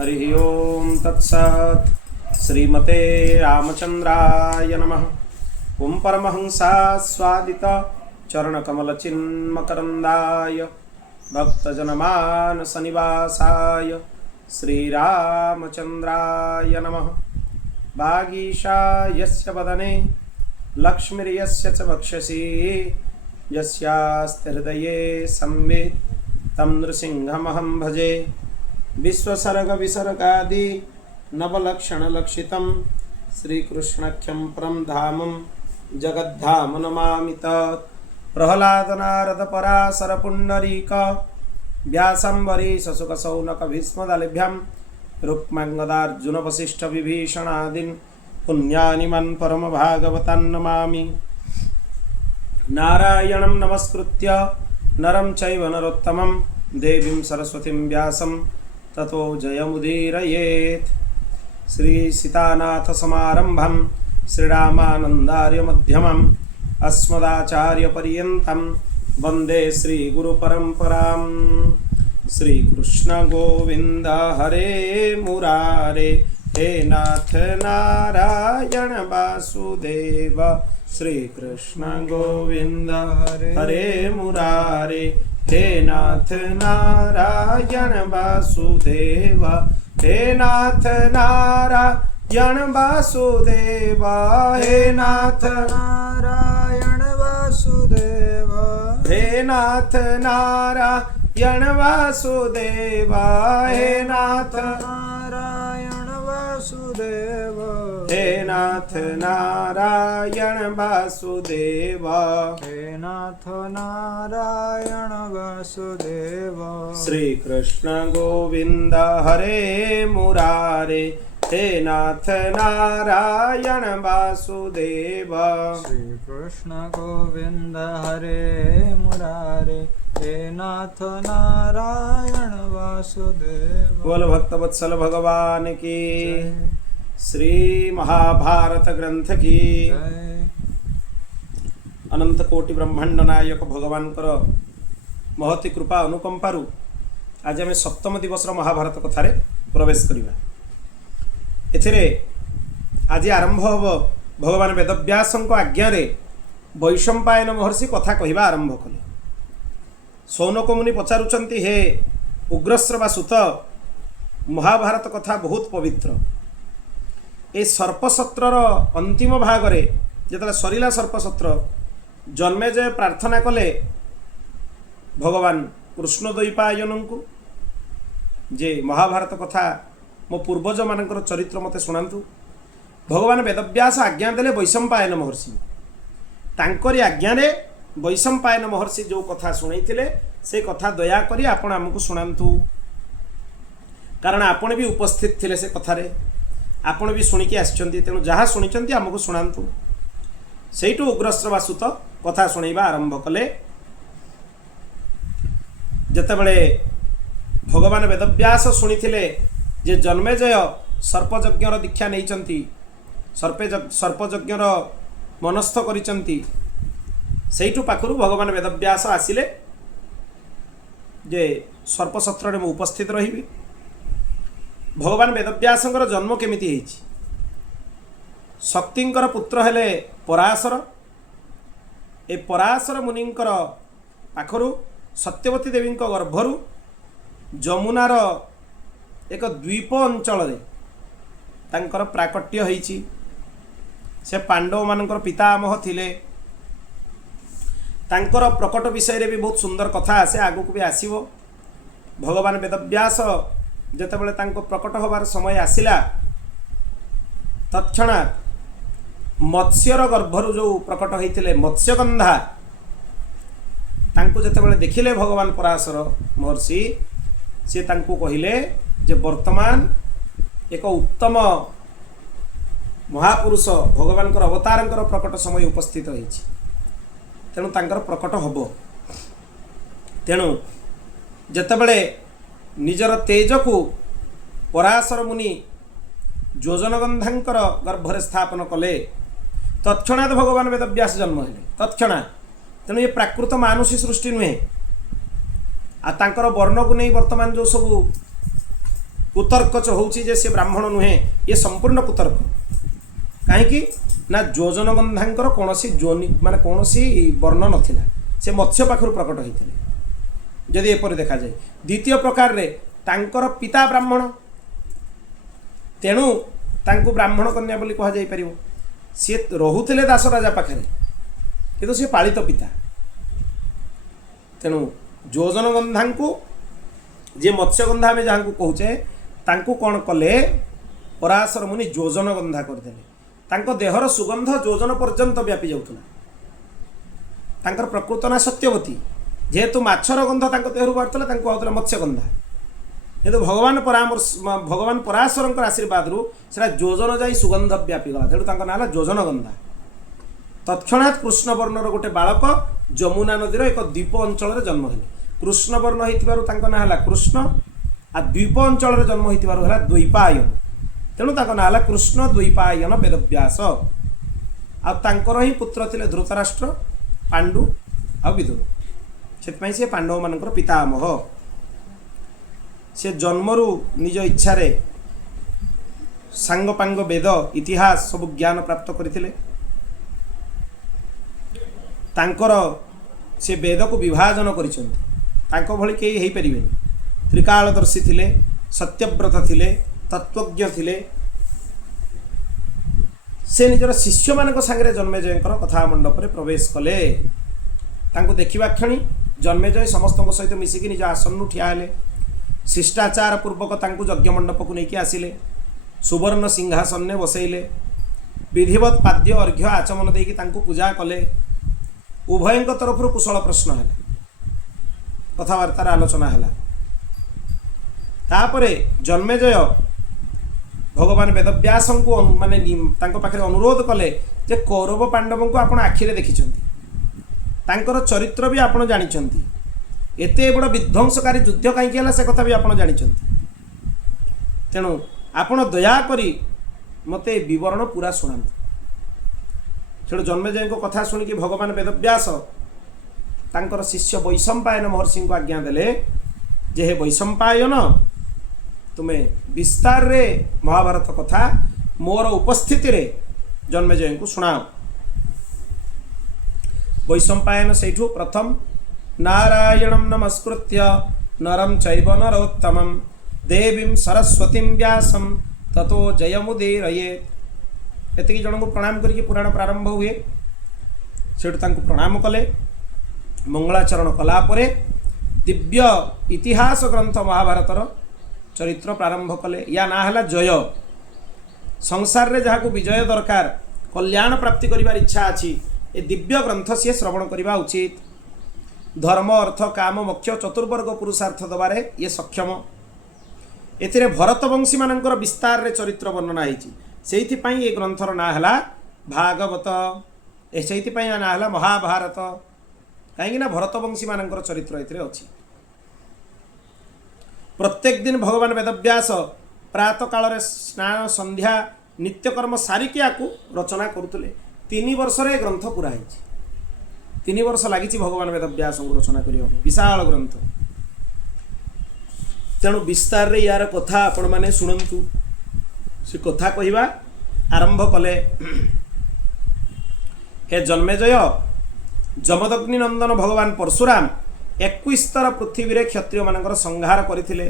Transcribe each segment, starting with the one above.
हरि ओम तत्सत्। श्रीमते रामचंद्राय नमः। ओम परमहंसा स्वादित चरणकमलचिन्मकरन्दाय भक्तजनमानसनिवासाय श्रीरामचंद्राय नमः। वागीशायस्य वदने लक्ष्मीर्यस्य च वक्षसि यस्यास्ति हृदये संवित् तं नृसिंहमहं भजे। विश्वसर्ग विसर्गादि नवलक्षणलक्षितं श्रीकृष्णाख्यं परं धामं जगद्धाम नमामि तत्। प्रह्लादनारद पराशर पुण्डरीक व्यासंवरीश शुकशौनक भीष्मदलिभ्यां रुक्माङ्गदार्जुन वसिष्ठ विभीषणादीन् पुण्यानिमान् परमभागवतान् नमामि। नारायणं नमस्कृत्य नरं चैव नरोत्तमं देवीं सरस्वतीं व्यासं ततो जयमुदीरयेत्। श्री सीतानाथ समारंभं श्रीरामानन्दार्यमध्यमम् अस्मदाचार्यपर्यन्तं वन्दे श्रीगुरुपरम्परां। श्रीकृष्ण गोविन्द हरे मुरारे हे नाथ नारायण वासुदेव। श्रीकृष्ण गोविन्द हरे मुरारे हे नाथ नारायण वासुदेव। हे नाथ नारायण वासुदेव। हे नाथ नारायण वासुदेव। हे नाथ नारायण वासुदेव। हे नाथ नारायण वासुदेव। हे नाथ नारायण वासुदेव। हे नाथ नारायण वासुदेव। श्रीकृष्ण गोविन्द हरे मुरारे हे नाथ नारायण वासुदेव। श्रीकृष्ण गोविन्द हरे मुरारे हे नाथ नारायण वासुदेव। बोल भक्तवत्सल भगवान की। श्री महाभारत ग्रंथ की। अनंत कोटि ब्रह्मांड नायक भगवान महती कृपा अनुकंपारु आज आम सप्तम दिवस महाभारत कथार प्रवेश करवा। एथिरे आज आरंभ होब भगवान वेदव्यास आज्ञा वैशंपायन महर्षि कथा कहवा आरंभ कले। सौनक मुनि पचारुचंती हे उग्रश्रवा सुत महाभारत कथा बहुत पवित्र। ए सर्पसत्रर अंतिम भागरे जेतले सरिला सर्पसत्र जन्मेजय प्रार्थना कले भगवान कृष्णद्वैपायन को जे महाभारत कथा मो पूर्वज मानकर चरित्र मते शुणातु। भगवान वेदव्यास आज्ञा देले वैशंपायन महर्षि तांकरी आज्ञा रे वैशंपायन महर्षि जो कथा शुणैथिले से कथा दया करी आपण हमकु शुणातु। कारण आपण भी उपस्थित थिले से कथारे आपण भी शुणिकी आछंती तेणु जहाँ शुणिचंती हमकु शुणातु। सेइटु उग्रश्रवा सुत कथा शुणैबा आरंभ कले। जेतेबेले भगवान वेदव्यास शुणिथिले जे जन्मेजय सर्पयज्ञर दीक्षा नैचंती सर्पयज्ञर मनस्थ करिचंती सेइटु पाखरु भगवान वेदव्यास आसिले जे सर्पसत्र में उपस्थित रहिबी। भगवान वेदव्यासंकर जन्म केमिति हेछि। शक्तिंकर पुत्र हेले पराशर। ए पराशर मुनिंकर पाखरु सत्यवती देवींक गर्भरु जमुनार एक द्वीप अंचल तांकर प्राकट्य होइछि। से पांडव मानकर पितामह थिले। तांकर प्रकट विषय रे भी बहुत सुंदर कथा आसे आगु भी आसीबो। भगवान वेदव्यास जेतेबेले तांको प्रकट होबार समय आसिला तत्क्षणात् मत्स्यर गर्भरु जो प्रकट होइथिले मत्स्यगंधा तांको जेतेबेले देखिले भगवान पराशर महर्षि से तांको कहिले जे वर्तमान एक उत्तम महापुरुष भगवान अवतारंकर प्रकट समय उपस्थित होइछि तेणु तांकर प्रकट हबो। तेणु जेतेबेले निजर तेज को पराशर मुनि योजनगंधांकर गर्भरे स्थापन कले तत्क्षणात् भगवान वेदव्यास जन्म हेले तत्क्षणात्। तेणु ये प्राकृत मानुषी सृष्टि नुहे आ तांकर वर्ण को नहीं वर्तमान जो सब कुतर्क च होउची जे से ब्राह्मण नुहे ये संपूर्ण कुतर्क कहीं ना योजन गंधांकर कौन जोनि माने कौन वर्ण नथिला से मत्स्य पाखर प्रकट होते जदि एपरि देखा जाए। द्वितीय प्रकार रे तांकर पिता ब्राह्मण तेणु तांको ब्राह्मण कन्या बोली कहा जाई परिवो सी रहुथिले दास राजा पाखे किंतु सी पालित पिता तेणु योजन गंधा को जे मत्स्यगंधा आम जहाँ कहुचे तांको कौन कले पराशर मुनि योजन गंधा करदेले तांको देहर सुगंध योजन पर्यंत व्यापी जाउथुला तांकर प्रकृत ना सत्यवती जेहेतु माछर गंध तांको देहरु बाहरतला तांको आउतला मत्स्यगंधा किंतु भगवान पराशर आशीर्वाद रु सेटा योजन जाई सुगंध व्यापी गला तेणु तांको नाला योजन गंधा। तत्क्षणात कृष्णवर्णर गोटे बालक जमुना नदीर एक द्वीप अंचल जन्म हेले कृष्णवर्ण होइतिबारु तांको ना हला कृष्ण आ द्वीप अंचल जन्म होइतिबारु हला द्वैपायन तेणु तांको ना हला कृष्ण द्वैपायन वेदव्यास आ तांकर ही पुत्र थिले धृतराष्ट्र पांडु आ विदुर सेतपई से पांडव मानकर पितामह से जन्मरु निज इच्छा रे सांगपांग वेद इतिहास सब ज्ञान प्राप्त करथिले तांकर से वेद को विभाजन करिसंती तांको भली केही हेई परिबेनी त्रिकालदर्शी थिले सत्यव्रत थिले तत्वज्ञ थिले से निजर शिष्य मानक संगे जन्मेजयकर कथा मंडप रे प्रवेश कले तांको देखिबा क्षणी जन्मेजय समस्त सहित मिसिकी निज आसन ठिया हेले शिष्टाचार पूर्वक तांको यज्ञ मंडप को लेकिन आसिले सुवर्ण सिंहासन ने बसैले विधिवत पाद्य अर्घ्य आचमन देकी तांको पूजा कले उभयଙ୍କ तरफ कुशल प्रश्न है कथबार्तार आलोचना है तापरे जन्मेजय भगवान वेदव्यास को माने पाखे अनुरोध कले जे कौरव पांडव को आपण आखिरे देखिछंती तांकर चरित्र भी आपण जानिछंती एते बड़ विध्वंसकारी युद्ध कहीं है से कथा भी आपण जानिछंती तेणु आपण दया करी मते विवरण पूरा सुनांती से जन्मेजय को कथा शुणिकी भगवान वेदव्यास तांकर शिष्य वैशंपायन महर्षि को आज्ञा देले जे हे वैशंपायन तुम्हें विस्तार रे महाभारत कथा मोर उपस्थिति रे जन्मेजय को सुनाओ। वैशंपायन सेठु प्रथम नारायणं नमस्कृत्य नरं चैव नरोत्तमं देवीं सरस्वतीं व्यासं ततो जयमुदीरयेत् एतिकी जन को प्रणाम करके पुराण प्रारंभ हुए सेठु तांको प्रणाम कले मंगलाचरण कला परे दिव्य इतिहास ग्रंथ महाभारतर चरित्र प्रारंभ कले या ना है जय संसार रे जहाँ को विजय दरकार कल्याण प्राप्ति करिवार इच्छा अच्छी ए दिव्य ग्रंथ सी श्रवण करवा उचित धर्म अर्थ काम मोक्ष चतुर्वर्ग पुरुषार्थ दबारे ये सक्षम एथिरे भरतवंशी मानकर विस्तार रे चरित्र वर्णना होती से ये ग्रंथर ना है भागवत से ना है महाभारत कहीं भरतवंशी मानकर चरित्र एथिरे अच्छी। प्रत्येक दिन भगवान वेदव्यास प्रातः काल स्नान संध्या नित्यकर्म सारिकी को रचना करुले 3 वर्ष रे ग्रंथ पूरा है 3 वर्ष लगी भगवान वेदव्यास को रचना करने विशाल ग्रंथ तेणु विस्तार रे यार कथा आपण माने शुणु से कथा कहवा आरंभ कले हे जन्मेजय जमदग्नि नंदन भगवान परशुराम 21 थर पृथ्वी रे क्षत्रिय मानकर संहार करथिले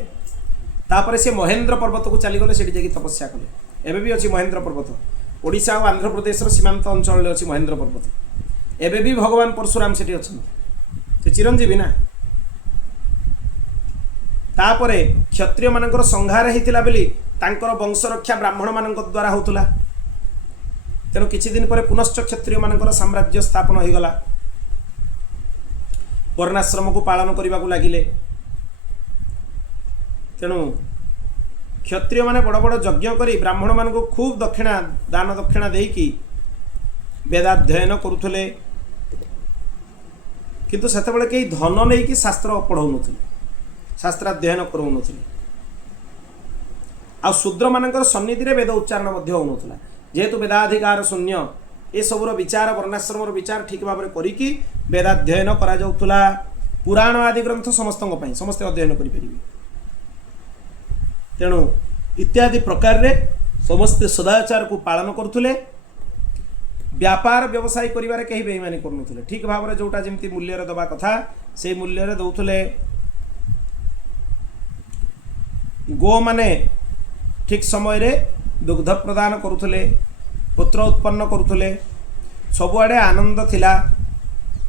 तापरे से महेंद्र पर्वत को चलीगले से तपस्या कले एबे भी अच्छी महेंद्र पर्वत ओडिशा और आंध्र प्रदेश सीमांत अंचल अच्छी महेंद्र पर्वत एबे भी भगवान परशुराम से अच्छा चिरंजीवी ना तापरे क्षत्रिय मानकर संहार होता बेली तांकर वंश रक्षा ब्राह्मण मान द्वारा होता तेणु किछि दिन पर पुनश्च क्षत्रिय मानकर साम्राज्य स्थापन हो गला वर्णाश्रम को पालन करने को लगिले तेणु क्षत्रिय माने बड़ बड़ यज्ञ करी ब्राह्मण मान को खूब दक्षिणा दान दक्षिणा देकी वेदाध्ययन करुले किंतु सेतेबेले कई धन नहीं कि शास्त्र पढ़ाऊन शास्त्राध्ययन कराऊन आ शूद्र मानकर सन्निधि रे वेद उच्चारण होना जेहेतु वेदाधिकार शून्य ए सबुर विचार वर्णाश्रम विचार ठीक भाव में करिकी वेदाध्ययन करा जाउथुला पुराण आदि ग्रंथ समस्त अध्ययन करि परिबे तेणु इत्यादि प्रकार रे समस्ते सदाचार को पालन करुले। व्यापार व्यवसाय करिवारे कहीं बेईमानी करुनथुले, ठीक भाव में जोटा जमती मूल्य दबा कथा से मूल्य दौथुले। गो माने ठीक समय रे दुग्ध प्रदान करुले, पुत्र उत्पन्न करुले, सबुआडे आनंद थिला।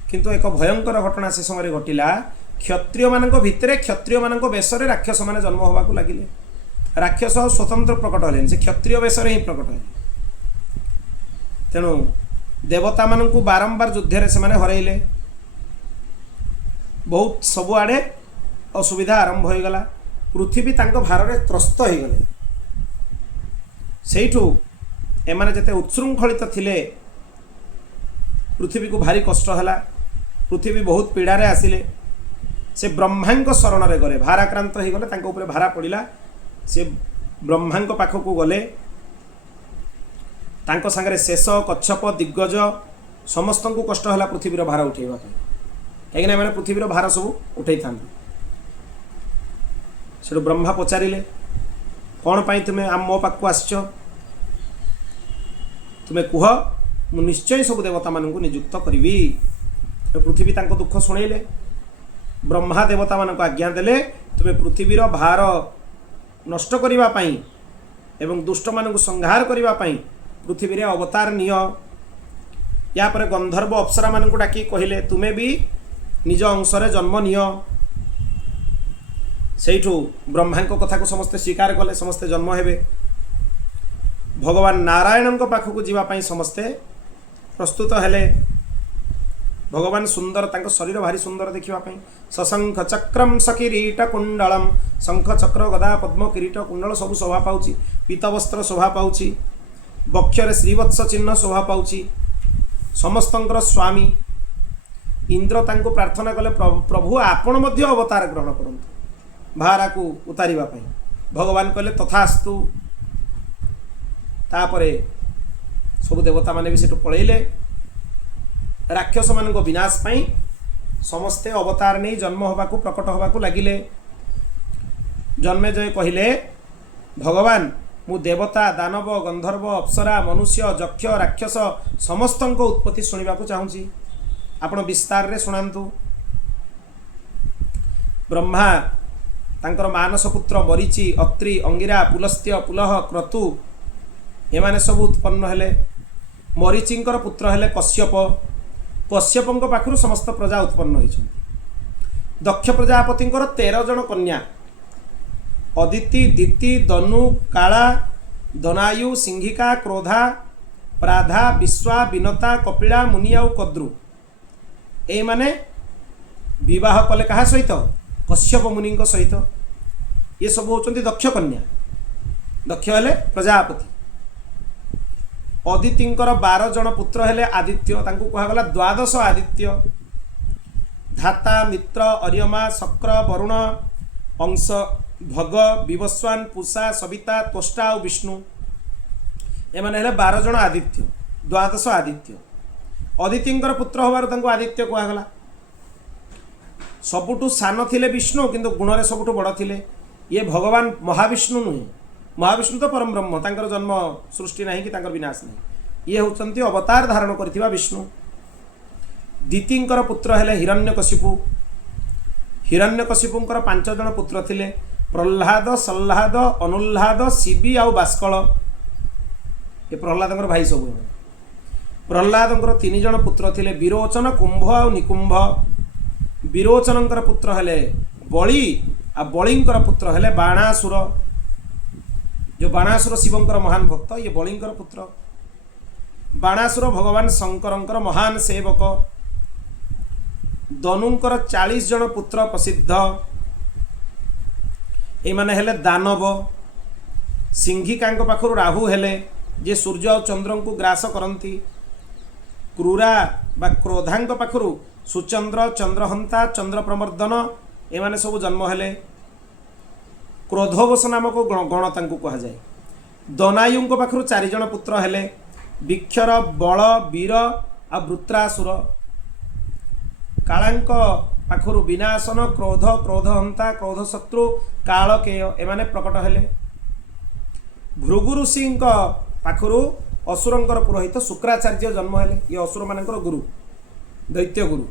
किंतु एक भयंकर घटना से समय घटिला। क्षत्रिय मानक भितरे क्षत्रिय मानक बेशरे राक्षस माने जन्म होबाकू लागिले। राक्षस स्वतंत्र प्रकट हले, से क्षत्रिय बेशरे ही प्रकट हले। तेणु देवता मानकू बारंबार युद्ध से माने हरैले। बहुत सबुआडे असुविधा आरंभ हो गला। पृथ्वी तांको भार रे त्रस्त हो गले। सेठू एमाने जते उत्सृंखलित थिले, पृथ्वी को भारी कष्ट हला। पृथ्वी बहुत पीड़ा रे आसिले। से ब्रह्मांक शरण रे गले, भाराक्रांत हो गले, तांको ऊपर भारा पड़िला। से ब्रह्मांक पाखक को गले। तांको संगे शेष, कच्छप, दिग्गज समस्त को कष्ट हला पृथ्वीर भार उठेबा कहीं मैंने पृथ्वीर भार सब उठे था। से ब्रह्मा पचारे कौन पाई तुम्हें आम मो पाक आसच, तुम्हें कह मु निश्चय सब देवता मान नियुक्त करी। पृथ्वी तांको दुख शुणेले। ब्रह्मा देवता मान आज्ञा देले तुम्हें पृथ्वीर भार नष्ट करने एवं दुष्ट मान संहार करने पृथ्वी रे अवतार निय। या पर गंधर्व अप्सरा मान डाकी कहले तुम्हें भी निज अंशरे जन्म निय। सेठू ब्रह्मा कथा को समस्ते स्वीकार कले, समस्ते जन्म हेबे। भगवान नारायण पाखक जावाई समस्ते प्रस्तुत हेले। भगवान सुंदर, तांको शरीर भारी सुंदर देखापी। सशंख चक्रम सकिरीट कुंडलम, शंख चक्र गदा पद्म किरीट कुंडल सब शोभा पाउची। पीतवस्त्र शोभा पाउची। बक्षरे श्रीवत्स चिन्ह शोभा पाउची। समस्तंकर स्वामी इंद्र तांको प्रार्थना कले प्रभु आपण मध्य अवतार ग्रहण करंतु भारा को उतारिबा पई। भगवान कहले तथास्तु। तापरे सब देवता माने भी सेठु पळैले। राक्षस मान विनाश पाई समस्ते अवतार नहीं जन्म होबाकू प्रकट होबाकू लगिले। जन्मेजय कहले भगवान मु देवता, दानव, गंधर्व, अप्सरा, मनुष्य, यक्ष, राक्षस समस्त उत्पत्ति शुणा चाहूँगी, आपण विस्तार रे शुणातु। ब्रह्मा तांकर मानस पुत्र मरीचि, अत्रि, अंगिरा, पुलस्त्य, पुलह, क्रतु एमाने सब उत्पन्न हेले। मरीचिंकर पुत्र हेले कश्यप। कश्यपंक पाखरु समस्त प्रजा उत्पन्न होइछन। दक्ष प्रजापतिंकर 13 जन कन्या, अदिति, दिति, दनु, काला, दनायु, सिंहिका, क्रोधा, प्राधा, विश्वा, विनता, कपिला, मुनिया और कद्रु ए माने विवाह कले कहा सहित कश्यप मुनि सहित। ये सब होचंती दक्ष कन्या। दक्ष हेले प्रजापति। अदितिंकर 12 जन पुत्र हेले आदित्य, तांको कहगला 12 आदित्य। धाता, मित्र, अर्यमा, शक्र, वरुण, अंश, भग, विवस्वान, पूषा, सविता, त्वष्टा और विष्णु एमाने हेले 12 जन आदित्य, 12 आदित्य। अदितिंकर पुत्र होबार तांको आदित्य कहगला। सबुठु सान थिले विष्णु, किंतु गुण रे सबुठु बड़ थिले। ये भगवान महाविष्णु नुहे। महाविष्णु तो परम ब्रह्म, तांकर जन्म सृष्टि नहीं कि तांकर विनाश नहीं। ये होचंती अवतार धारण करथिबा विष्णु। दितिंकर पुत्र हेले हिरण्यकशिपु। हिरण्यकशिपुंकर 5 जन पुत्र थिले, प्रह्लाद, सल्लाद, अनुल्लाद, शिबी आउ बास्कल। ये प्रह्लादंकर भाई सब। प्रह्लादंकर 3 जन पुत्र थिले, विरोचन, कुंभ आउ निकुंभ। विरोचनंकर पुत्र हेले बळी आ बळींकर पुत्र हेले बाणासुर। जो बाणासुर शिवंकर महान भक्त, ये बळींकर पुत्र। बाणासुर भगवान शंकरंकर महान सेवक। दनुंकर 40 जन पुत्र प्रसिद्ध। एमाने हेले दानव। सिंहिकांक पाखरु राहु हेले, जे सूर्य और चंद्र को ग्रास करती। क्रूरा बा क्रोधांक पाखरु सुचंद्र, चंद्रहंता, चंद्र प्रमर्दन एमाने सब जन्म हेले। क्रोधोवश नामक गण तांको कहा जाए। दनायुंक पाखरु 4 जन पुत्र हेले, विक्षर, बल, वीर आ वृत्रासुर। कालांक पाखरु विनाशन क्रोध क्रोधहंता क्रोध शत्रु कालकेय एमाने प्रकट हेले। भृगु ऋषि पाखरु असुरंकर पुरोहित शुक्राचार्य जन्म हेले। ये असुर मानकर गुरु दैत्य गुरु।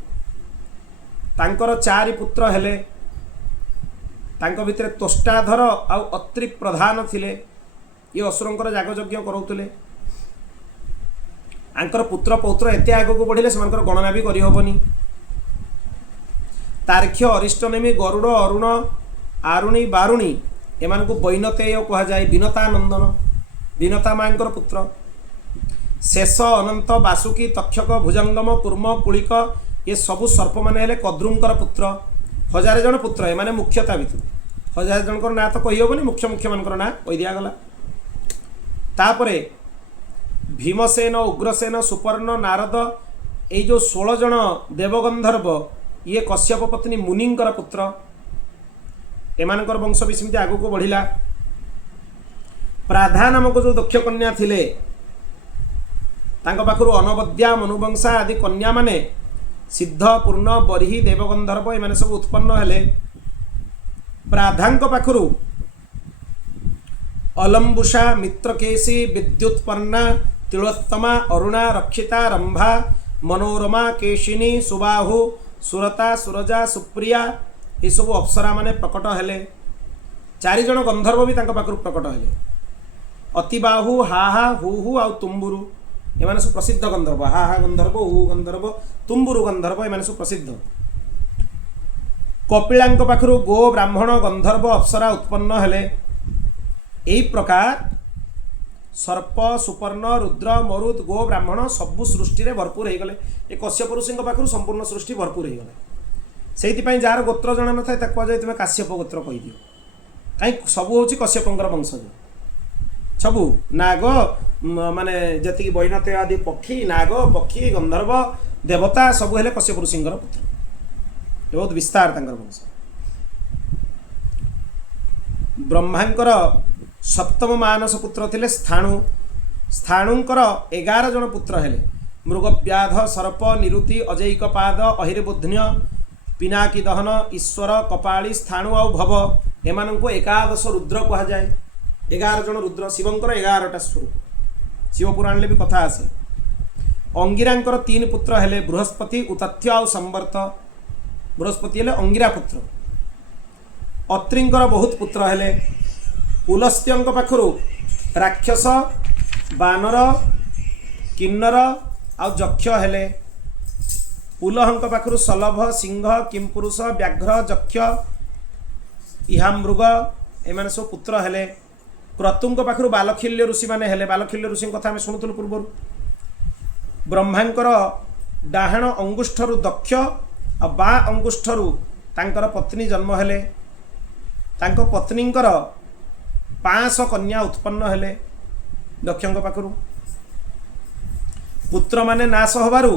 तांकर चारि पुत्र हेले। तांको भितरे तोष्टाधर आउ अत्रि प्रधान थिले। ये असुरंकर यागयज्ञ कराउतले। आंकर पुत्र पौत्र एते आगको बढ़िले सेमानकर गणना भी करि होबनी। तार्क्ष्य अरिष्ट नेमि गरुड़ अरुण आरुणी बारुणी एमानकु वैनतेय कहा जाए। विनतानंदन विनता मांकर पुत्र। शेष अनंत बासुकी तक्षक भुजंगम कूर्म कुलिक ये सबु सर्प माने हेले कद्रुंकर पुत्र। 1000 जन पुत्र एमाने मुख्यता भितर 1000 जनकर ना तो कहि होबनी। मुख्य मुख्य मानकर ना कहि दिया गला। तापरे भीमसेन उग्रसेन सुपर्ण नारद ये जो 16 जन देवगंधर्व ये कश्यप पत्नी मुनिंकर पुत्र। एमानकर वंश भी सेमती आगको बढ़िला। प्राधा नामक जो दक्ष कन्या थिले तांको पाखरु अनवद्या मनुवंशा आदि कन्या माने सिद्ध पूर्ण बरिही देवगंधर्व एमाने सब उत्पन्न हेले। प्राधांक पाखरु अलंबुषा मित्रकेशी विद्युत्पन्ना तिलोत्तमा अरुणा रक्षिता रंभा मनोरमा केशिनी सुबाहु सुरता सुरजा सुप्रिया ये सब अप्सरा माने प्रकट हेले। 4 जन गंधर्व भी तांको पाखरु प्रकट हेले। अतिबाहु हाहा हु आउ तुम्बुरु एमाने सब प्रसिद्ध गंधर्व। हाहा गंधर्व हु गंधर्व तुम्बुरु गंधर्व एमाने सब प्रसिद्ध। कपिलांक पाखरु गो ब्राह्मण गंधर्व अप्सरा उत्पन्न हेले। एई प्रकार सर्प सुपर्ण रुद्र मरुद गो ब्राह्मण सबु सृष्टि रे भरपूर हो गले। ए कश्यप ऋषि पाखरु संपूर्ण सृष्टि भरपूर हो गले। से जार गोत्र जन न था कहुए तुम काश्यप गोत्र कही दियो। कहीं सबू हूँ कश्यपर वंशज सबू नाग माने जी बैनते आदि पक्षी नाग पक्षी गंधर्व देवता सबू हेले कश्यप ऋषि पुत्र। बहुत विस्तार तांकर वंश। ब्रह्मांकर सप्तम मानस पुत्र थिले स्थाणु। स्थाणुंकर 11 जन पुत्र हेले। मृगव्याध सर्प निरुति अजैकपाद अहिर्बुध्य पिनाकी दहन ईश्वर कपाली स्थाणु आउ भव एमानंको 11 रुद्र कहा जाए। 11 जन रुद्र शिवंकर 11टा स्वरूप शिव पुराण भी कथा आसे। अंगिरांकर 3 पुत्र हेले बृहस्पति उतथ्य आउ संवर्त। बृहस्पति हेले अंगिरा पुत्र। अत्रिंकर बहुत पुत्र हेले। पुलस्त्यंक पाखरु राक्षस बानर किन्नर आउ जक्ष हेले। पुलहंक पाखरु सलभ सिंह किमपुरुष व्याघ्र जक्ष इहामृग एमाने सब पुत्र हेले। क्रतुंक पाखरु बालखिल्य ऋषि माने हेले। बालखिल्य ऋषि कथा आमे शुणुथुलु पूर्व। ब्रह्मांकर डाहाण अंगुष्ठरु दक्ष आ बा अंगुष्ठरु तांकर पत्नी जन्म हेले। तांको पत्नींकर 500 कन्या उत्पन्न हेले दक्षंक पाखरु। पुत्र माने नाश होबारु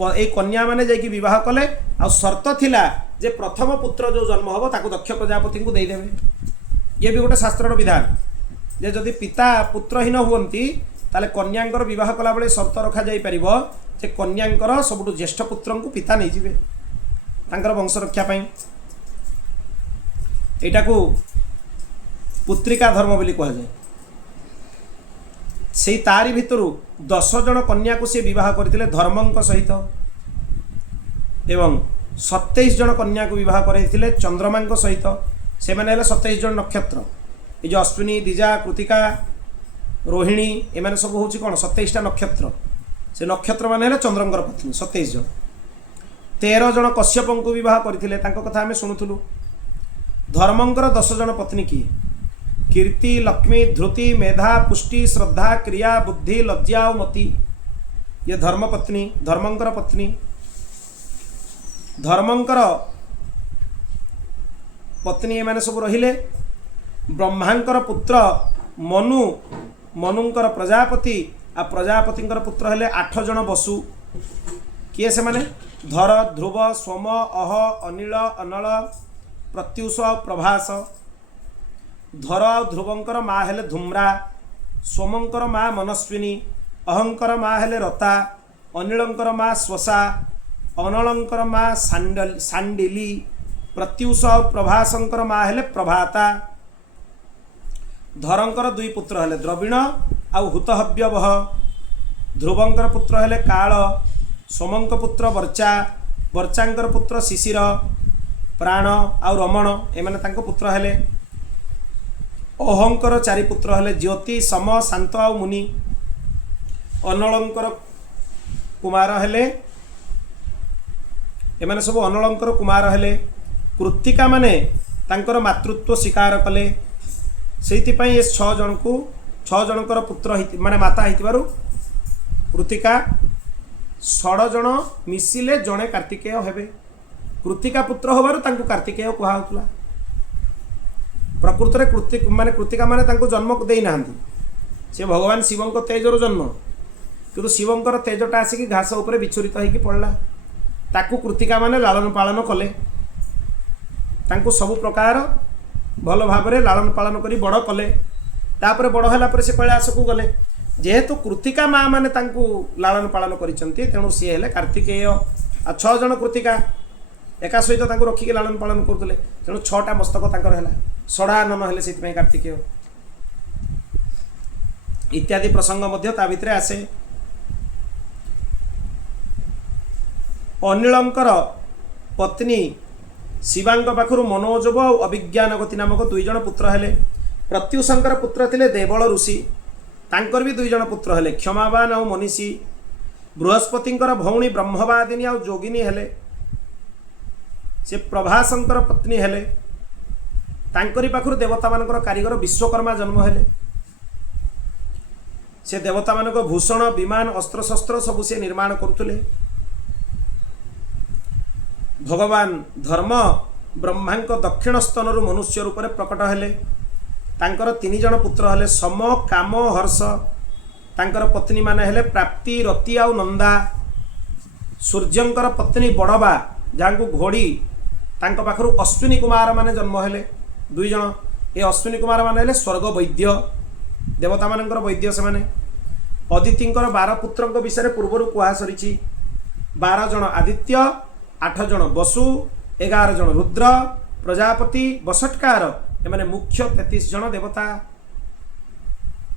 ए कन्या माने जाइकी विवाह कले। आ शर्त थिला जे प्रथम पुत्र जो जन्म होबो ताको दक्ष प्रजापति को दे देबे। ये भी गोटे शास्त्र विधान जे जदि पिता पुत्रहीन हुवंती ताले कन्यांकर विवाह कला बेले शर्त रखा जाई परिबो जे कन्यांकर सबुठु ज्येष्ठ पुत्र को पिता नहीं जिवे तांकर वंश रक्षा पई। एटा को पुत्रिका धर्म बोली कहा जाए। से तारी भितरु 10 जन कन्या को से विवाह करथिले धर्मंक सहित एवं 27 जन कन्या को विवाह करथिले चंद्रमांक सहित। से माने हेले 27 जन नक्षत्र। ये जो अश्विनी दिजा कृतिका रोहिणी एमाने सब होची कोन 27टा नक्षत्र। से नक्षत्र माने हेले चंद्रंकर पत्नी 27 जन। 13 जन कश्यपं को विवाह करथिले तांको कथा आमे सुनुथुलु। धर्मंकर 10 जन पत्नी की कीर्ति लक्ष्मी ध्रुति मेधा पुष्टि श्रद्धा क्रिया बुद्धि लज्जा और मति। ये धर्म पत्नी धर्मंकर पत्नी। धर्मंकर पत्नी एमाने सब रहिले। ब्रह्मांकर पुत्र मनु मनुंकर प्रजापति आ प्रजापतिंकर पुत्र हेले 8 जन वसु। किए से माने धर ध्रुव सोम अह अनिल अनल प्रत्युष प्रभास। धर ध्रुवंकर माँ हेले धूम्रा सोमंकर माँ मनस्विनी अहंकर माँ हेले रता अनिलंकर माँ स्वसा ଅନଳଙ୍କର ମା ସାଣ୍ଡିଲି, ପ୍ରତ୍ୟୁଷ ଆଉ ପ୍ରଭାସଙ୍କର ମା ହେଲେ ପ୍ରଭାତା। ଧରଙ୍କର ଦୁଇ ପୁତ୍ର ହେଲେ ଦ୍ରବିଣ ଆଉ ହୁତହବ୍ୟବହ। ଧ୍ରୁବଙ୍କର ପୁତ୍ର ହେଲେ କାଳ, ସୋମଙ୍କ ପୁତ୍ର ବର୍ଚା, ବର୍ଚାଙ୍କର ପୁତ୍ର ଶିଶିର, ପ୍ରାଣ ଆଉ ରମଣ, ଏମାନେ ତାଙ୍କ ପୁତ୍ର ହେଲେ। ଅହଙ୍କର ଚାରି ପୁତ୍ର ହେଲେ ଜ୍ୟୋତି, ସମ, ଶାନ୍ତ ଆଉ ମୁନି। ଅନଳଙ୍କର କୁମାର ହେଲେ, ଏମାନେ ସବୁ ଅନଳଙ୍କର କୁମାର ହେଲେ। କୃତ୍ତିକା ମାନେ ତାଙ୍କର ମାତୃତ୍ୱ ସ୍ୱୀକାର କଲେ। ସେଇଥିପାଇଁ ଏ 6 ଜଣଙ୍କର ପୁତ୍ର ମାନେ ମାତା ହେଇଥିବାରୁ କୃତ୍ତିକା 6 ଜଣ ମିଶିଲେ ଜଣେ କାର୍ତ୍ତିକେୟ ହେବେ। କୃତ୍ତିକା ପୁତ୍ର ହେବାରୁ ତାଙ୍କୁ କାର୍ତ୍ତିକେୟ କୁହାହେଉଥିଲା। ପ୍ରକୃତରେ କୃତ୍ତିକା ମାନେ ତାଙ୍କୁ ଜନ୍ମ ଦେଇନାହାନ୍ତି, ସେ ଭଗବାନ ଶିବଙ୍କ ତେଜରୁ ଜନ୍ମ, କିନ୍ତୁ ଶିବଙ୍କର ତେଜଟା ଆସିକି ଘାସ ଉପରେ ବିଛୁରିତ ହେଇକି ପଡ଼ିଲା। ତାକୁ କୃତ୍ତିକା ମାନେ ଲାଳନ ପାଳନ କଲେ, ତାଙ୍କୁ ସବୁ ପ୍ରକାର ଭଲ ଭାବରେ ଲାଳନ ପାଳନ କରି ବଡ଼ କଲେ। ତାପରେ ବଡ଼ ହେଲା ପରେ ସେ କୈଳାସକୁ ଗଲେ। ଯେହେତୁ କୃତ୍ତିକା ମା ମାନେ ତାଙ୍କୁ ଲାଳନ ପାଳନ କରିଛନ୍ତି, ତେଣୁ ସିଏ ହେଲେ କାର୍ତ୍ତିକେୟ। ଆଉ 6 ଜଣ କୃତ୍ତିକା ଏକା ସହିତ ତାଙ୍କୁ ରଖିକି ଲାଳନ ପାଳନ କରୁଥିଲେ, ତେଣୁ 6ଟା ମସ୍ତକ ତାଙ୍କର ହେଲା। ଷଡ଼ାନନ ହେଲେ ସେଥିପାଇଁ କାର୍ତ୍ତିକେୟ ଇତ୍ୟାଦି ପ୍ରସଙ୍ଗ ମଧ୍ୟ ତା ଭିତରେ ଆସେ। ଅନିଳଙ୍କର ପତ୍ନୀ ଶିବାଙ୍କ ପାଖରୁ ମନୋଯୋଗ ଆଉ ଅଭିଜ୍ଞାନଗତି ନାମକ 2 ଜଣ ପୁତ୍ର ହେଲେ। ପ୍ରତ୍ୟୁଷଙ୍କର ପୁତ୍ର ଥିଲେ ଦେବଳ ଋଷି, ତାଙ୍କର ବି 2 ଜଣ ପୁତ୍ର ହେଲେ କ୍ଷମାବାନ ଆଉ ମନୀଷୀ। ବୃହସ୍ପତିଙ୍କର ଭଉଣୀ ବ୍ରହ୍ମବାଦିନୀ ଆଉ ଯୋଗିନୀ ହେଲେ, ସେ ପ୍ରଭାସଙ୍କର ପତ୍ନୀ ହେଲେ। ତାଙ୍କରି ପାଖରୁ ଦେବତାମାନଙ୍କର କାରିଗର ବିଶ୍ୱକର୍ମା ଜନ୍ମ ହେଲେ। ସେ ଦେବତାମାନଙ୍କ ଭୂଷଣ, ବିମାନ, ଅସ୍ତ୍ରଶସ୍ତ୍ର ସବୁ ସେ ନିର୍ମାଣ କରୁଥିଲେ। ଭଗବାନ ଧର୍ମ ବ୍ରହ୍ମାଙ୍କ ଦକ୍ଷିଣ ସ୍ତନରୁ ମନୁଷ୍ୟ ରୂପରେ ପ୍ରକଟ ହେଲେ। ତାଙ୍କର 3 ଜଣ ପୁତ୍ର ହେଲେ ସମ, କାମ, ହର୍ଷ। ତାଙ୍କର ପତ୍ନୀ ମାନେ ହେଲେ ପ୍ରାପ୍ତି, ରତି ଆଉ ନନ୍ଦା। ସୂର୍ଯ୍ୟଙ୍କର ପତ୍ନୀ ବଡ଼ବା, ଯାହାଙ୍କୁ ଘୋଡ଼ି, ତାଙ୍କ ପାଖରୁ ଅଶ୍ୱିନୀ କୁମାର ମାନେ ଜନ୍ମ ହେଲେ 2 ଜଣ। ଏ ଅଶ୍ୱିନୀ କୁମାର ମାନେ ହେଲେ ସ୍ୱର୍ଗ ବୈଦ୍ୟ, ଦେବତାମାନଙ୍କର ବୈଦ୍ୟ ସେମାନେ। ଅଦିତିଙ୍କର 12 ପୁତ୍ରଙ୍କ ବିଷୟରେ ପୂର୍ବରୁ କୁହା ସରିଛି। 12 ଜଣ ଆଦିତ୍ୟ, 8 ଜଣ ବସୁ, 11 ଜଣ ରୁଦ୍ର, ପ୍ରଜାପତି, ବସଟକାର, ଏମାନେ ମୁଖ୍ୟ 33 ଜଣ ଦେବତା।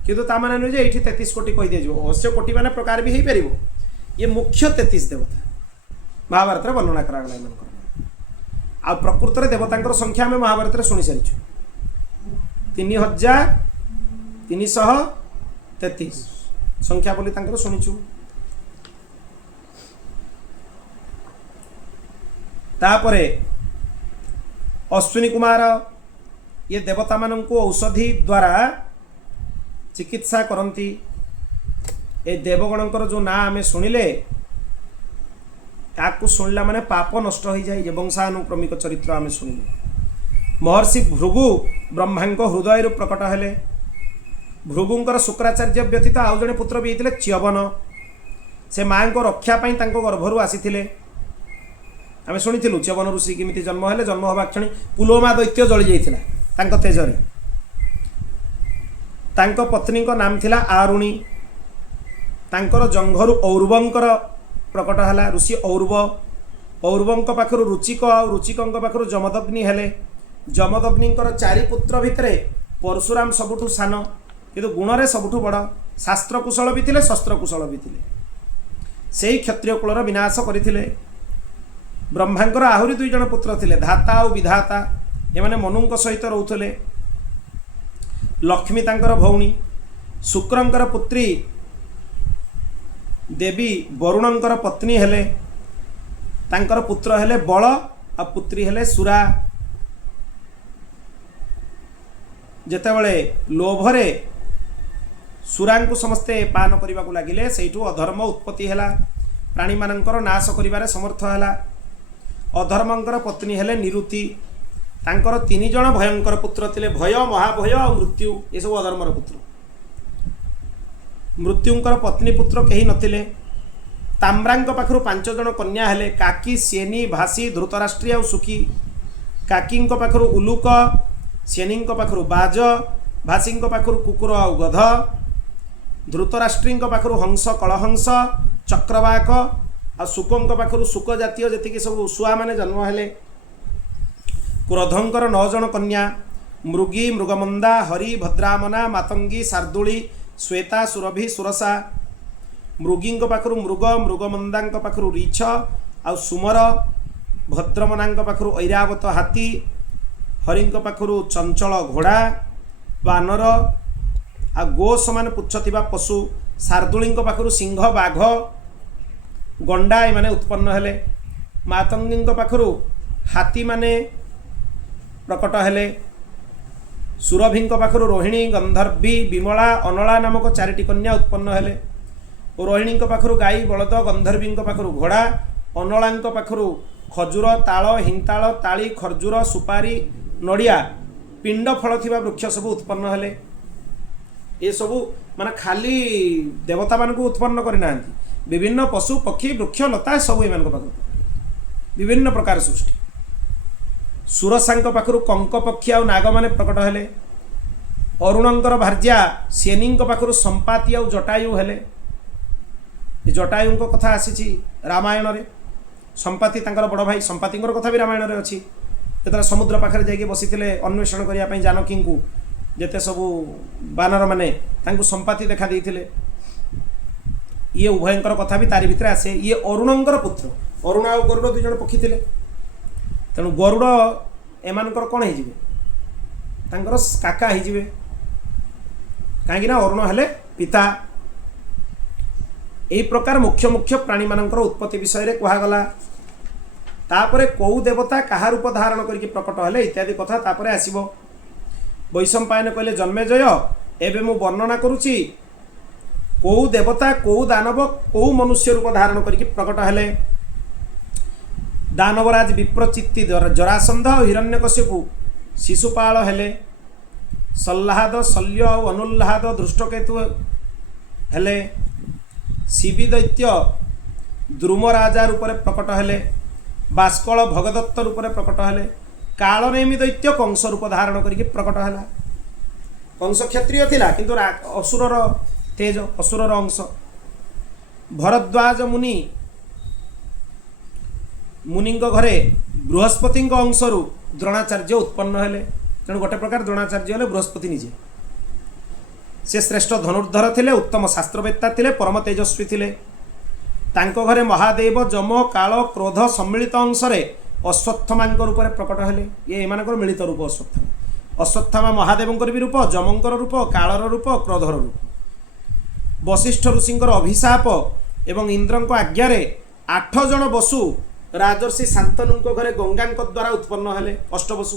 କିନ୍ତୁ ତା ମାନେ ନୁହେଁ ଯେ ଏଇଠି 33 କୋଟି କହିଦିଆଯିବ। ଅବଶ୍ୟ କୋଟି ମାନେ ପ୍ରକାର ବି ହେଇପାରିବ। ଇଏ ମୁଖ୍ୟ 33 ଦେବତା ମହାଭାରତରେ ବର୍ଣ୍ଣନା କରାଗଲା ଏମାନଙ୍କର। ଆଉ ପ୍ରକୃତରେ ଦେବତାଙ୍କର ସଂଖ୍ୟା ଆମେ ମହାଭାରତରେ ଶୁଣି ସାରିଛୁ, 3333 ସଂଖ୍ୟା ବୋଲି ତାଙ୍କର ଶୁଣିଛୁ। ତାପରେ ଅଶ୍ୱିନୀ କୁମାର ये देवता मानू औषधि द्वारा चिकित्सा करती। ए देवगणकर जो ना आम शुणिले ताकू शुणिला माने पाप नष्ट हो जाए। वंशानुक्रमिक चरित्र आम शुणिले। महर्षि भृगु ब्रह्मांक हृदय प्रकट हेले। भृगुंकर शुक्राचार्य व्यतीत आउ जड़े पुत्र भी होते च्यवन। से माँ को रक्षापी गर्भर आसी आम शुणिलु च्यवन ऋषि केमी जन्म है। जन्म हवा क्षणी पुलवामा दैत्य जली जाता तेजरे। पत्नी नाम थिला आरुणी। तांकर जंघरु औरवंकर प्रकट है ऋषि औरव। औरवंक पाखरु रुचिक और रुचिकंक पाखरु जमदग्नि हेले। जमदग्निंकर 4 पुत्र भितरे परशुराम सबुठु सान किंतु गुणरे सबुठु बड़। शास्त्र कुशल भी थिले, शस्त्र कुशल भी थिले। सेही क्षत्रिय कुलर विनाश करथिले। ब्रह्मांकर आहुरी 2 जण पुत्र थिले धाता और विधाता। एमाने मनुंक सहित रहउथले। लक्ष्मी तांकर भौणी। शुक्रंकर पुत्री देवी वरुणंकर पत्नी हेले। तांकर पुत्र हेले बल आ पुत्री हेले सुरा। जेतेबेले लोभरे सुरांकु समस्ते पान करने को लगिले सेठू अधर्म उत्पत्ति हैला। प्राणी मानकर नाश करिबारे समर्थ हैला। अधर्मंकर पत्नी हेले निरुति। तांकर 3 जण भयंकर पुत्र थिले भय, महाभय और मृत्यु। ये सब अधर्मर पुत्र। मृत्युंकर पत्नी पुत्र कहीं नथिले। ताम्रांक पाखरु 5 जण कन्या हेले काकी, सेनी, भासी, धृतराष्ट्री और सुखी। काकींक पाखरु उलुक, सेनींक पाखरु बाज, भासींक पाखरु कुकुर और गध। धृतराष्ट्रींक पाखरु हंस, कलहंस, चक्रवाक आ शुकଙ୍କ ପାଖରୁ शुक ଜାତୀୟ ଯେତିକି ସବୁ ଶୁଆମାନେ ଜନ୍ମ ହେଲେ। କ୍ରୋଧଙ୍କର 9 ଜଣ କନ୍ୟା ମୃଗୀ, ମୃଗମନ୍ଦା, ହରି, ଭଦ୍ରାମନା, ମାତଙ୍ଗୀ, ଶାର୍ଦୁଳି, ଶ୍ଵେତା, ସୁରଭି, ସୁରସା। ମୃଗୀଙ୍କ ପାଖରୁ ମୃଗ, ମୃଗମନ୍ଦାଙ୍କ ପାଖରୁ ରିଛ ଆଉ ସୁମର, ଭଦ୍ରମନାଙ୍କ ପାଖରୁ ଐରାବତ ହାତୀ, ହରିଙ୍କ ପାଖରୁ ଚଞ୍ଚଳ ଘୋଡ଼ା, ବାନର ଆଉ ଗୋ ସମାନ ପୁଚ୍ଛ ଥିବା ପଶୁ, ଶାର୍ଦୁଳିଙ୍କ ପାଖରୁ ସିଂହ, ବାଘ, ଗଣ୍ଡା ଏମାନେ ଉତ୍ପନ୍ନ ହେଲେ। ମାତଙ୍ଗୀଙ୍କ ପାଖରୁ ହାତୀମାନେ ପ୍ରକଟ ହେଲେ। ସୁରଭିଙ୍କ ପାଖରୁ ରୋହିଣୀ, ଗନ୍ଧର୍ବୀ, ବିମଳା, ଅନଳା ନାମକ 4ଟି କନ୍ୟା ଉତ୍ପନ୍ନ ହେଲେ। ରୋହିଣୀଙ୍କ ପାଖରୁ ଗାଈ, ବଳଦ, ଗନ୍ଧର୍ବୀଙ୍କ ପାଖରୁ ଘୋଡ଼ା, ଅନଳାଙ୍କ ପାଖରୁ ଖଜୁର, ତାଳ, ହିନ୍ତାଳ, ତାଳି, ଖର୍ଜୁର, ସୁପାରି, ନଡ଼ିଆ, ପିଣ୍ଡ ଫଳ ଥିବା ବୃକ୍ଷ ସବୁ ଉତ୍ପନ୍ନ ହେଲେ। ଏସବୁ ମାନେ ଖାଲି ଦେବତାମାନଙ୍କୁ ଉତ୍ପନ୍ନ କରିନାହାନ୍ତି, ବିଭିନ୍ନ ପଶୁ, ପକ୍ଷୀ, ବୃକ୍ଷ, ଲତା ସବୁ ଏମାନଙ୍କ ପାଖରୁ ବିଭିନ୍ନ ପ୍ରକାର ସୃଷ୍ଟି। ସୁରସାଙ୍କ ପାଖରୁ କଙ୍କ ପକ୍ଷୀ ଆଉ ନାଗମାନେ ପ୍ରକଟ ହେଲେ। ଅରୁଣଙ୍କର ଭାର୍ଯ୍ୟା ସେନୀଙ୍କ ପାଖରୁ ସମ୍ପାତି ଆଉ ଜଟାୟୁ ହେଲେ। ଏ ଜଟାୟୁଙ୍କ କଥା ଆସିଛି ରାମାୟଣରେ। ସମ୍ପାତି ତାଙ୍କର ବଡ଼ ଭାଇ, ସମ୍ପାତିଙ୍କର କଥା ବି ରାମାୟଣରେ ଅଛି। ଯେତେବେଳେ ସମୁଦ୍ର ପାଖରେ ଯାଇକି ବସିଥିଲେ ଅନ୍ୱେଷଣ କରିବା ପାଇଁ ଜାନକୀଙ୍କୁ, ଯେତେ ସବୁ ବାନରମାନେ ତାଙ୍କୁ ସମ୍ପାତି ଦେଖା ଦେଇଥିଲେ। ଇଏ ଉଭୟଙ୍କର କଥା ବି ତାରି ଭିତରେ ଆସେ। ଇଏ ଅରୁଣଙ୍କର ପୁତ୍ର। ଅରୁଣ ଆଉ ଗରୁଡ଼ 2 ଜଣ ପକ୍ଷୀ ଥିଲେ। ତେଣୁ ଗରୁଡ଼ ଏମାନଙ୍କର କ'ଣ ହେଇଯିବେ? ତାଙ୍କର କାକା ହେଇଯିବେ, କାହିଁକି ନା ଅରୁଣ ହେଲେ ପିତା। ଏହି ପ୍ରକାର ମୁଖ୍ୟ ମୁଖ୍ୟ ପ୍ରାଣୀମାନଙ୍କର ଉତ୍ପତ୍ତି ବିଷୟରେ କୁହାଗଲା। ତାପରେ କେଉଁ ଦେବତା କାହା ରୂପ ଧାରଣ କରିକି ପ୍ରକଟ ହେଲେ ଇତ୍ୟାଦି କଥା ତାପରେ ଆସିବ। ବୈଶମ୍ପାୟନ କହିଲେ, ଜନ୍ମେଜୟ ଏବେ ମୁଁ ବର୍ଣ୍ଣନା କରୁଛି କେଉଁ ଦେବତା, କେଉଁ ଦାନବ, କେଉଁ ମନୁଷ୍ୟ ରୂପ ଧାରଣ କରିକି ପ୍ରକଟ ହେଲେ। ଦାନବରାଜ ବିପ୍ରଚିତ୍ତି, ଜରାସନ୍ଧ ଆଉ ହିରଣ୍ୟକଶ୍ୟପୁ ଶିଶୁପାଳ ହେଲେ। ସଲ୍ଲାହାଦ, ଶଲ୍ୟ ଆଉ ଅନୁଲ୍ଲାହାଦ ଧୃଷ୍ଟକେତୁ ହେଲେ। ଶିବି ଦୈତ୍ୟ ଦ୍ରୁମ ରାଜା ରୂପରେ ପ୍ରକଟ ହେଲେ। ବାଷ୍କଳ ଭଗଦତ୍ତ ରୂପରେ ପ୍ରକଟ ହେଲେ। କାଳନେମି ଦୈତ୍ୟ କଂସ ରୂପ ଧାରଣ କରିକି ପ୍ରକଟ ହେଲା। କଂସ କ୍ଷତ୍ରିୟ ଥିଲା, କିନ୍ତୁ ଅସୁରର ତେଜ, ଅସୁରର ଅଂଶ। ଭରଦ୍ୱାଜ ମୁନିଙ୍କ ଘରେ ବୃହସ୍ପତିଙ୍କ ଅଂଶରୁ ଦ୍ରୋଣାଚାର୍ଯ୍ୟ ଉତ୍ପନ୍ନ ହେଲେ। ତେଣୁ ଗୋଟେ ପ୍ରକାର ଦ୍ରୋଣାଚାର୍ଯ୍ୟ ହେଲେ ବୃହସ୍ପତି ନିଜେ। ସେ ଶ୍ରେଷ୍ଠ ଧନୁର୍ଦ୍ଧର ଥିଲେ, ଉତ୍ତମ ଶାସ୍ତ୍ରବେତ୍ତା ଥିଲେ, ପରମ ତେଜସ୍ୱୀ ଥିଲେ। ତାଙ୍କ ଘରେ ମହାଦେବ, ଯମ, କାଳ, କ୍ରୋଧ ସମ୍ମିଳିତ ଅଂଶରେ ଅଶ୍ୱତ୍ଥମାଙ୍କ ରୂପରେ ପ୍ରକଟ ହେଲେ। ଇଏ ଏମାନଙ୍କର ମିଳିତ ରୂପ ଅଶ୍ୱତ୍ଥମା। ଅଶ୍ୱତ୍ଥମା ମହାଦେବଙ୍କର ବି ରୂପ, ଯମଙ୍କର ରୂପ, କାଳର ରୂପ, କ୍ରୋଧର ରୂପ। ବଶିଷ୍ଠ ଋଷିଙ୍କର ଅଭିଶାପ ଏବଂ ଇନ୍ଦ୍ରଙ୍କ ଆଜ୍ଞାରେ 8 ଜଣ ବସୁ ରାଜର୍ଷି ଶାନ୍ତନୁଙ୍କ ଘରେ ଗଙ୍ଗାଙ୍କ ଦ୍ୱାରା ଉତ୍ପନ୍ନ ହେଲେ, ଅଷ୍ଟବସୁ।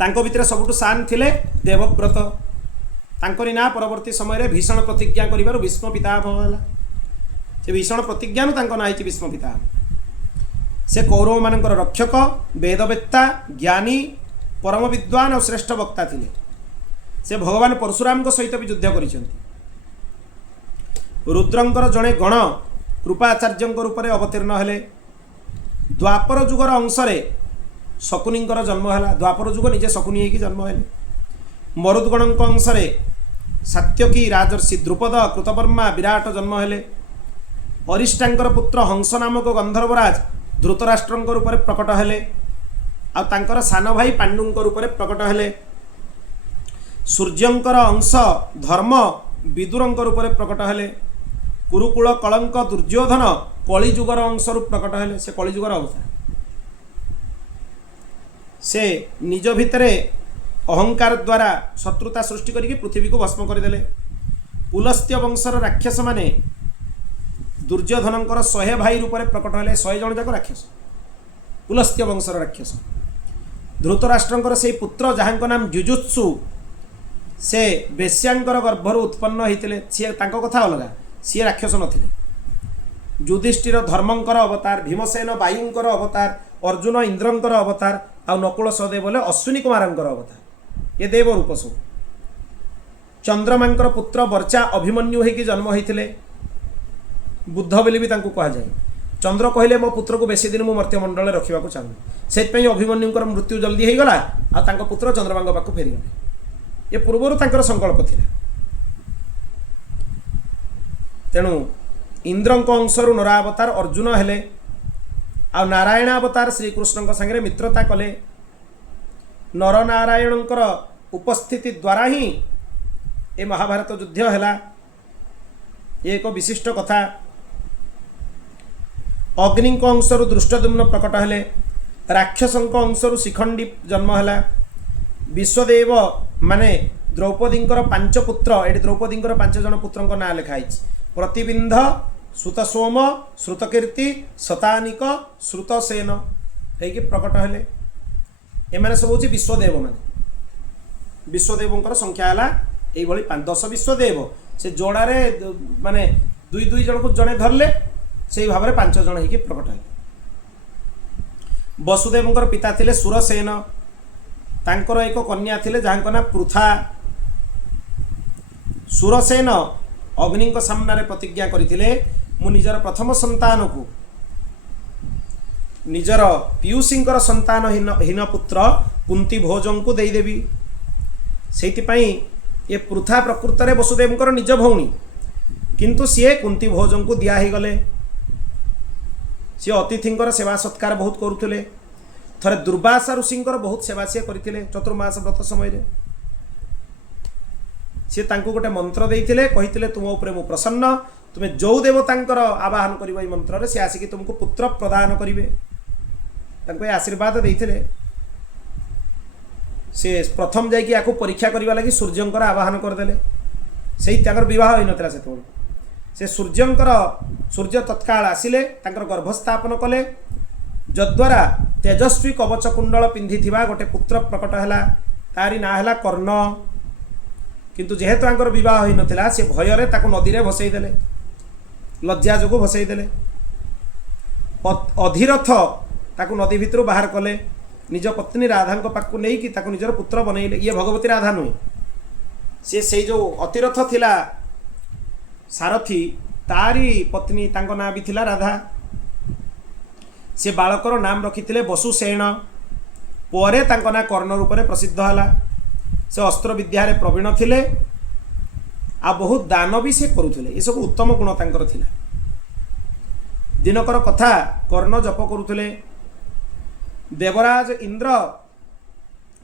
ତାଙ୍କ ଭିତରେ ସବୁଠୁ ସାନ୍ ଥିଲେ ଦେବବ୍ରତ। ତାଙ୍କରି ନାଁ ପରବର୍ତ୍ତୀ ସମୟରେ ଭୀଷଣ ପ୍ରତିଜ୍ଞା କରିବାରୁ ଭୀଷ୍ମ ପିତାମହ ହେଲା। ସେ ଭୀଷଣ ପ୍ରତିଜ୍ଞାରୁ ତାଙ୍କ ନାଁ ହେଇଛି ଭୀଷ୍ମ ପିତାମହ। ସେ କୌରବମାନଙ୍କର ରକ୍ଷକ, ବେଦବେତ୍ତା, ଜ୍ଞାନୀ, ପରମ ବିଦ୍ୱାନ ଆଉ ଶ୍ରେଷ୍ଠ ବକ୍ତା ଥିଲେ। ସେ ଭଗବାନ ପରଶୁରାମଙ୍କ ସହିତ ବି ଯୁଦ୍ଧ କରିଛନ୍ତି। ରୁଦ୍ରଙ୍କର ଜଣେ ଗଣ କୃପାଚାର୍ଯ୍ୟଙ୍କ ରୂପରେ ଅବତୀର୍ଣ୍ଣ ହେଲେ। ଦ୍ୱାପର ଯୁଗର ଅଂଶରେ ଶକୁନିଙ୍କର ଜନ୍ମ ହେଲା। ଦ୍ୱାପର ଯୁଗ ନିଜେ ଶକୁନି ହେଇକି ଜନ୍ମ ହେଲେ। ମରୁଦ୍ଗଣଙ୍କ ଅଂଶରେ ସାତ୍ୟକୀ, ରାଜର୍ଷି ଦ୍ରୁପଦ, କୃତବର୍ମା, ବିରାଟ ଜନ୍ମ ହେଲେ। ଅରିଷ୍ଟାଙ୍କର ପୁତ୍ର ହଂସ ନାମକ ଗନ୍ଧର୍ବରାଜ ଧୃତରାଷ୍ଟ୍ରଙ୍କ ରୂପରେ ପ୍ରକଟ ହେଲେ। ଆଉ ତାଙ୍କର ସାନ ଭାଇ ପାଣ୍ଡୁଙ୍କ ରୂପରେ ପ୍ରକଟ ହେଲେ। ସୂର୍ଯ୍ୟଙ୍କର ଅଂଶ ଧର୍ମ ବିଦୁରଙ୍କ ରୂପରେ ପ୍ରକଟ ହେଲେ। କୁରୁକୁଳ, କଳଙ୍କ, ଦୁର୍ଯ୍ୟୋଧନ କଳିଯୁଗର ଅଂଶରୁ ପ୍ରକଟ ହେଲେ। ସେ କଳିଯୁଗର ଅବତାର। ସେ ନିଜ ଭିତରେ ଅହଙ୍କାର ଦ୍ୱାରା ଶତ୍ରୁତା ସୃଷ୍ଟି କରିକି ପୃଥିବୀକୁ ଭସ୍ମ କରିଦେଲେ। ପୁଲସ୍ତ୍ୟ ବଂଶର ରାକ୍ଷସମାନେ ଦୁର୍ଯ୍ୟୋଧନଙ୍କର 100 ଭାଇ ରୂପରେ ପ୍ରକଟ ହେଲେ। 100 ଜଣ ଯାକ ରାକ୍ଷସ, ପୁଲସ୍ତ୍ୟ ବଂଶର ରାକ୍ଷସ। ଧୃତରାଷ୍ଟ୍ରଙ୍କର ସେହି ପୁତ୍ର ଯାହାଙ୍କ ନାମ ଯୁଜୁତ୍ସୁ, ସେ ବେଶ୍ୟାଙ୍କର ଗର୍ଭରୁ ଉତ୍ପନ୍ନ ହୋଇଥିଲେ। ସିଏ ତାଙ୍କ କଥା ଅଲଗା, ସିଏ ରାକ୍ଷସ ନଥିଲେ। ଯୁଧିଷ୍ଠିର ଧର୍ମଙ୍କର ଅବତାର, ଭୀମସେନ ବାୟୁଙ୍କର ଅବତାର, ଅର୍ଜୁନ ଇନ୍ଦ୍ରଙ୍କର ଅବତାର, ଆଉ ନକୁଳ ସହଦେବ ବୋଲେ ଅଶ୍ୱିନୀ କୁମାରଙ୍କର ଅବତାର। ଏ ଦେବ ରୂପ ସବୁ। ଚନ୍ଦ୍ରମାଙ୍କର ପୁତ୍ର ବର୍ଚା ଅଭିମନ୍ୟୁ ହେଇକି ଜନ୍ମ ହୋଇଥିଲେ। ବୁଦ୍ଧ ବୋଲି ବି ତାଙ୍କୁ କୁହାଯାଏ। ଚନ୍ଦ୍ର କହିଲେ ମୋ ପୁତ୍ରକୁ ବେଶୀ ଦିନ ମୁଁ ମର୍ତ୍ତ୍ୟମଣ୍ଡଳରେ ରଖିବାକୁ ଚାହୁଁନି, ସେଥିପାଇଁ ଅଭିମନ୍ୟୁଙ୍କର ମୃତ୍ୟୁ ଜଲ୍ଦି ହେଇଗଲା ଆଉ ତାଙ୍କ ପୁତ୍ର ଚନ୍ଦ୍ରମାଙ୍କ ପାଖକୁ ଫେରିଗଲେ। ଏ ପୂର୍ବରୁ ତାଙ୍କର ସଂକଳ୍ପ ଥିଲା। ତେଣୁ इंद्रଙ୍କ अंशरू नरावतार अर्जुन हेले आ नारायण अवतार श्रीकृष्ण संगे मित्रता कले नर नारायणकर उपस्थिति द्वारा ही ए महाभारत युद्ध है एक विशिष्ट कथा अग्नि अंशरू दृष्टद्युम्न प्रकट हेले राक्षस अंशरू शिखंडी जन्म है विश्वदेव माने द्रौपदी पांच पुत्र ये द्रौपदी पांच जन पुत्र ना लिखाई प्रतिबिंध श्रुतसोम श्रुतकीर्ति शतानिक श्रुतसेन है प्रकट हेले एमाने सब हूँ विश्वदेव माने विश्वदेव संख्या है ये 10 विश्वदेव से जोड़ारे माने दुई दुई जन को जड़े धरले से भाव में 5 जन हो प्रकट है वसुदेव पिता थिले सुरसेन तांकर एक कन्या थिले जहाँ ना पृथा सुरसेन अग्नि सामने प्रतिज्ञा करथिले मु निजर प्रथम संतान को निजर पीयूषींकर संतान हीन पुत्र कुंती भोजों को देदेवी से ये पृथा प्रकृत में वसुदेव निज भौणी किंतु सी कुंती भोजों को दिया ही गले सी अतिथि सेवा सत्कार बहुत करुले थरे दुर्वासा ऋषि बहुत सेवा सी करते चतुर्मास व्रत समय सी गोटे मंत्र देते कही तुम उपरे मु प्रसन्न तुम्हें जो देवतांकर आवाहन कर मंत्र सी आसिक तुमको पुत्र प्रदान करेंगे आशीर्वाद देते से प्रथम जाकि परीक्षा करने लगी सूर्यंकर आवाहन करदे से विवाह हो नाला से सूर्य तत्काल आसिले गर्भस्थापन कले जद्वारा तेजस्वी कवच कुंडल पिंधि गोटे पुत्र प्रकट है तारी ना है कर्ण किंतु जेहेतु आंकर विवाह हो नाला से भयर नदी में भसईदे लज्जा जो भसईदे अधीरथ ताकू नदी भितर बाहर कले निज पत्नी राधा पाक नहीं निजर पुत्र बनइले ये भगवती राधा नुहे से जो अतिरथ थिला सारथी तारी पत्नी तांको ना भी थिला राधा से बालकर नाम रखी वसुसेन परे तांको ना कर्ण रूप में प्रसिद्ध है से अस्त्र विद्यारे प्रवीण थिले आ बहुत दान भी से करुले ये सब उत्तम गुण तांकर थिला दिनकर कथा कर्ण जप करुले देवराज इंद्र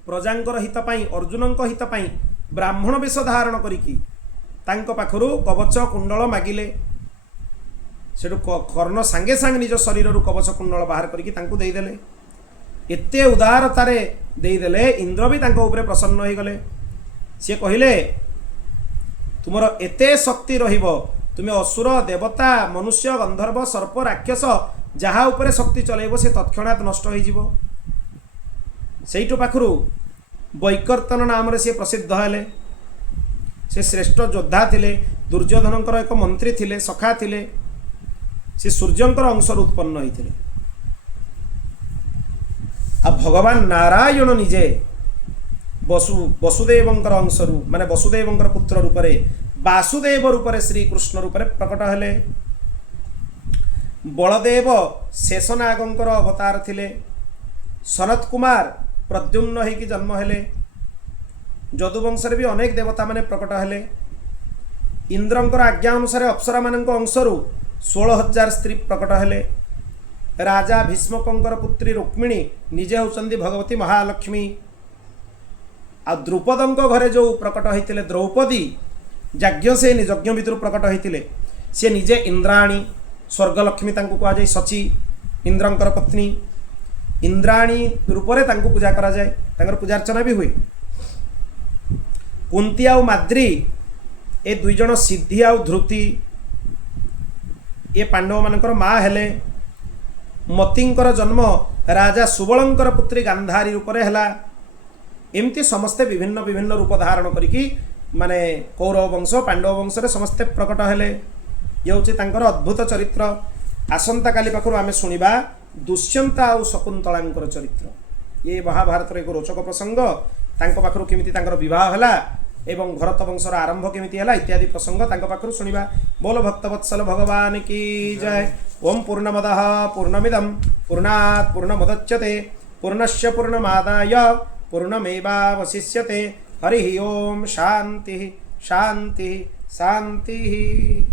प्रजांकर हित पाई अर्जुन हित पाई ब्राह्मण वेश धारण करिकी तांको पाखरु कवच कुंडल मागिले सेठु कर्ण सांगे सांगे निज शरीर कवच कुंडल बाहर करिकी तांको देदेले एते उदारतारे देदेले इंद्र भी तांको उपरे प्रसन्न हो गले सी कहिले तुमर एते शक्ति रहिबो तुमे असुर देवता मनुष्य गंधर्व सर्प राक्षस जहाँ उपरे शक्ति चलैब से तत्क्षणात नष्ट हो पाखरु वैकर्तन नाम रे से प्रसिद्ध हेले से श्रेष्ठ योद्धा थिले दुर्योधनकर एक मंत्री थिले सखा थिले से सूर्यंकर अंशर उत्पन्न होते आ भगवान नारायण निजे वसुदेवंकर अंशरू माने वसुदेवंकर पुत्र रूप वासुदेव रूप श्रीकृष्ण रूप प्रकट हेले बलदेव शेषनागंकर अवतार थिले सनत कुमार प्रद्युम्न होइकी जन्म हेले जदुवंश भी अनेक देवता माने प्रकट हेले इंद्रंकर आज्ञा अनुसार अप्सरा मानक अंशरू 16,000 स्त्री प्रकट हेले राजा भीष्मकंकर पुत्री रुक्मिणी निजे होचंदी भगवती महालक्ष्मी आ द्रुपदंक घरे जो प्रकट होइतिले द्रौपदी यज्ञसेनी यज्ञ भितर प्रकट होइतिले से निजे इंद्राणी स्वर्गलक्ष्मी तांको कहा जाए सची इंद्रंकर पत्नी इंद्राणी रूप में तांको पूजा करा जाए तांकर पूजार्चना भी हुए कुंती आउ माद्री ए दुई जन सिद्धि आउ ध्रुति ये पांडव मानकर माँ हेले मतींकर जन्म राजा सुबलंकर पुत्री गांधारी रूप में है एमती समस्ते विभिन्न विभिन्न रूप धारण करिकी माने कौरव वंश पांडव वंश रे समस्ते प्रकट हेले ये हूँ तांकर अद्भुत चरित्र आसंता काली पाखर आम शुणा दुष्यंता आउ शकुंतलांकर चरित्र ये महाभारत एक रोचक प्रसंग तांको पाखर केमिति तांकर विवाह हैला एवं भरत वंशर आरंभ केमिति हैला इत्यादि प्रसंग तांको पाखर शुणा बोल भक्तवत्सल भगवान की जय ओम पूर्णमदः पूर्णमिदं पूर्णात् पूर्णमुदच्यते पूर्णस्य पूर्णमादाय पूर्णमेवावशिष्यते हरि ओम शांति शांति शांति।